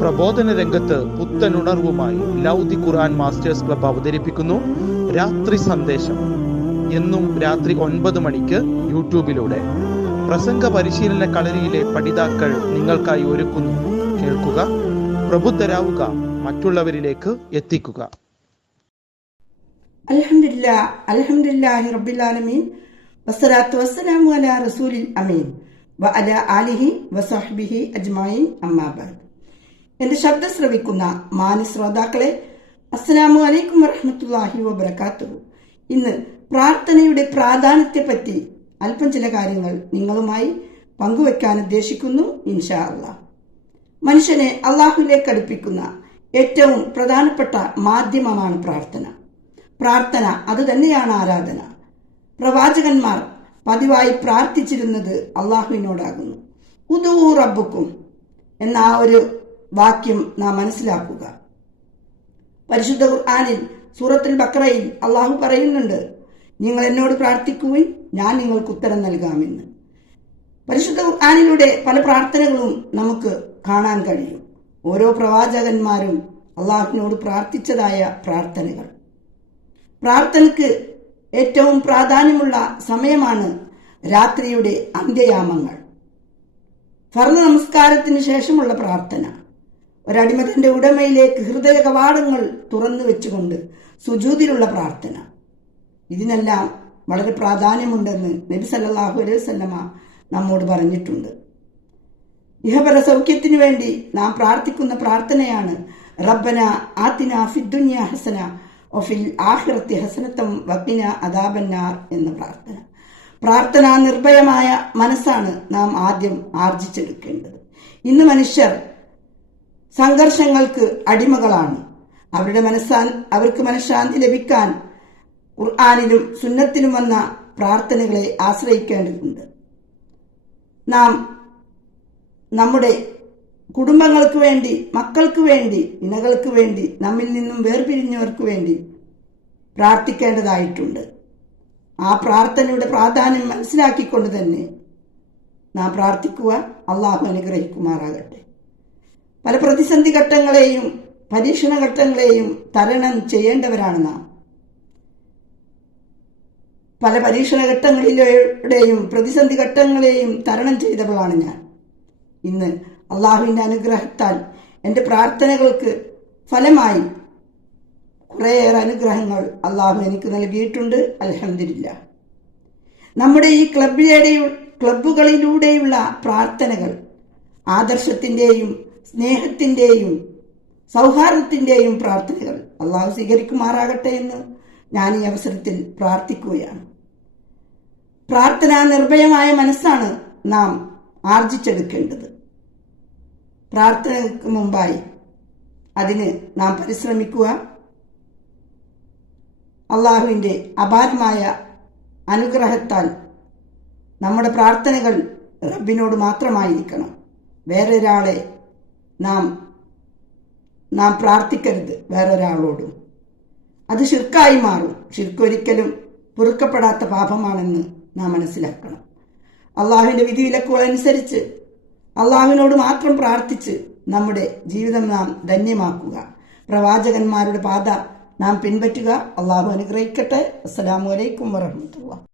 പ്രബോധന രംഗത്ത് പുത്തനുണർവുമായി ലൗദി ഖുർആൻ masters club അവതരിപ്പിക്കുന്നു രാത്രി സന്ദേശം. എന്നും രാത്രി 9 മണിക്ക് യൂട്യൂബിലൂടെ പ്രസംഗ പരിശീലന കളരിയിലെ പഠിതാക്കൾ നിങ്ങൾക്കായി ഒരുക്കുന്നു. കേൾക്കുക, പ്രബുദ്ധരാവുക, മറ്റുള്ളവരിലേക്ക് എത്തിക്കുക. അൽഹംദുലില്ലാഹി റബ്ബിൽ ആലമീൻ വസ്സലാത്തു വസ്സലാമു അലാ റസൂലിൽ അമീൻ വ അലാ ആലിഹി വസഹ്ബിഹി അജ്മഈൻ അമ്മാ ബഅദ്. എന്റെ ശബ്ദം ശ്രവിക്കുന്ന മാന്യ ശ്രോതാക്കളെ, അസ്സലാമു അലൈക്കും വറഹ്മത്തുള്ളാഹി വബറകാതുഹു. ഇന്ന് പ്രാർത്ഥനയുടെ പ്രാധാന്യത്തെപ്പറ്റി അല്പം ചില കാര്യങ്ങൾ നിങ്ങളുമായി പങ്കുവെക്കാൻ ഉദ്ദേശിക്കുന്നു. ഇൻഷാ അല്ലാഹ്. മനുഷ്യനെ അള്ളാഹുവിലേക്ക് അടുപ്പിക്കുന്ന ഏറ്റവും പ്രധാനപ്പെട്ട മാധ്യമമാണ് പ്രാർത്ഥന. പ്രാർത്ഥന അത് തന്നെയാണ് ആരാധന. പ്രവാചകന്മാർ പതിവായി പ്രാർത്ഥിച്ചിരുന്നത് അള്ളാഹുവിനോടാകുന്നു. ഉദൂ റബ്ബുക്കും എന്ന ആ ഒരു വാക്യം നാം മനസ്സിലാക്കുക. പരിശുദ്ധ ഖുർആനിൽ സൂറത്തുൽ ബഖറയിൽ അള്ളാഹു പറയുന്നുണ്ട്, നിങ്ങൾ എന്നോട് പ്രാർത്ഥിക്കുവിൻ, ഞാൻ നിങ്ങൾക്ക് ഉത്തരം നൽകാമെന്ന്. പരിശുദ്ധ ഖുർആനിലൂടെ പല പ്രാർത്ഥനകളും നമുക്ക് കാണാൻ കഴിയും. ഓരോ പ്രവാചകന്മാരും അള്ളാഹുവിനോട് പ്രാർത്ഥിച്ചതായ പ്രാർത്ഥനകൾ. പ്രാർത്ഥനയ്ക്ക് ഏറ്റവും പ്രാധാന്യമുള്ള സമയമാണ് രാത്രിയുടെ അന്ത്യയാമങ്ങൾ. ഫർദ് നമസ്കാരത്തിന് ശേഷമുള്ള പ്രാർത്ഥന. ഒരടിമതന്റെ ഉടമയിലേക്ക് ഹൃദയ കവാടങ്ങൾ തുറന്നു വെച്ചുകൊണ്ട് സുജൂദിലുള്ള പ്രാർത്ഥന. ഇതിനെല്ലാം വളരെ പ്രാധാന്യമുണ്ടെന്ന് നബി സല്ലല്ലാഹു അലൈഹി വസല്ലമ നമ്മോട് പറഞ്ഞിട്ടുണ്ട്. ഇഹപര സൗഖ്യത്തിനു വേണ്ടി നാം പ്രാർത്ഥിക്കുന്ന പ്രാർത്ഥനയാണ് റബ്ബന ആതിനാ ഫിദ്ദുനിയ ഹസന വഫിൽ ആഖിറത്തി ഹസനത്തം വഖിന അദാബന്നാർ എന്ന പ്രാർത്ഥന. പ്രാർത്ഥനാ നിർഭയമായ മനസ്സാണ് നാം ആദ്യം ആർജിച്ചെടുക്കേണ്ടത്. ഇന്ന് മനുഷ്യർ സംഘർഷങ്ങൾക്ക് അടിമകളാണ്. അവർക്ക് മനഃശാന്തി ലഭിക്കാൻ ഖുർആനിലും സുന്നത്തിലും വന്ന പ്രാർത്ഥനകളെ ആശ്രയിക്കേണ്ടതുണ്ട്. നാം നമ്മുടെ കുടുംബങ്ങൾക്ക് വേണ്ടി, മക്കൾക്ക് വേണ്ടി, ഇണകൾക്ക് വേണ്ടി, നമ്മിൽ നിന്നും വേർപിരിഞ്ഞവർക്ക് വേണ്ടി പ്രാർത്ഥിക്കേണ്ടതായിട്ടുണ്ട്. ആ പ്രാർത്ഥനയുടെ പ്രാധാന്യം മനസ്സിലാക്കിക്കൊണ്ട് തന്നെ നാം പ്രാർത്ഥിക്കുക. അള്ളാഹു അനുഗ്രഹിക്കുമാറാകട്ടെ. പല പ്രതിസന്ധി ഘട്ടങ്ങളെയും പരീക്ഷണ ഘട്ടങ്ങളെയും തരണം ചെയ്യേണ്ടവരാണ് നാം. പല പരീക്ഷണ ഘട്ടങ്ങളിലൂടെയും പ്രതിസന്ധി ഘട്ടങ്ങളെയും തരണം ചെയ്തവളാണ് ഞാൻ. ഇന്ന് അള്ളാഹുവിന്റെ അനുഗ്രഹത്താൽ എൻ്റെ പ്രാർത്ഥനകൾക്ക് ഫലമായി കുറേയേറെ അനുഗ്രഹങ്ങൾ അള്ളാഹു എനിക്ക് നൽകിയിട്ടുണ്ട്. അൽഹംദുലില്ലാഹ്. നമ്മുടെ ഈ ക്ലബ്ബുകളിലൂടെയുള്ള പ്രാർത്ഥനകൾ ആദർശത്തിന്റെയും സ്നേഹത്തിന്റെയും സൗഹാർദ്ദത്തിന്റെയും പ്രാർത്ഥനകൾ അള്ളാഹു സ്വീകരിക്കുമാറാകട്ടെ എന്ന് ഞാൻ ഈ അവസരത്തിൽ പ്രാർത്ഥിക്കുകയാണ്. പ്രാർത്ഥനാ നിർഭയമായ മനസ്സാണ് നാം ആർജിച്ചെടുക്കേണ്ടത്. പ്രാർത്ഥനയ്ക്ക് മുമ്പായി അതിന് നാം പരിശ്രമിക്കുക. അള്ളാഹുവിൻ്റെ അപാരമായ അനുഗ്രഹത്താൽ നമ്മുടെ പ്രാർത്ഥനകൾ റബ്ബിനോട് മാത്രമായിരിക്കണം. വേറൊരാളെ നാം പ്രാർത്ഥിക്കരുത് വേറൊരാളോടും. അത് ശിർക്കായി മാറും. ശിർക്കൊരിക്കലും പൊറുക്കപ്പെടാത്ത പാപമാണെന്ന് നാം മനസ്സിലാക്കണം. അള്ളാഹുവിൻ്റെ വിധിവിലക്കുകൾ അനുസരിച്ച് അള്ളാഹുവിനോട് മാത്രം പ്രാർത്ഥിച്ച് നമ്മുടെ ജീവിതം നാം ധന്യമാക്കുക. പ്രവാചകന്മാരുടെ പാത നാം പിൻപറ്റുക. അള്ളാഹു അനുഗ്രഹിക്കട്ടെ. അസ്സലാമു അലൈക്കും വറഹ്മത്തുള്ളാഹി.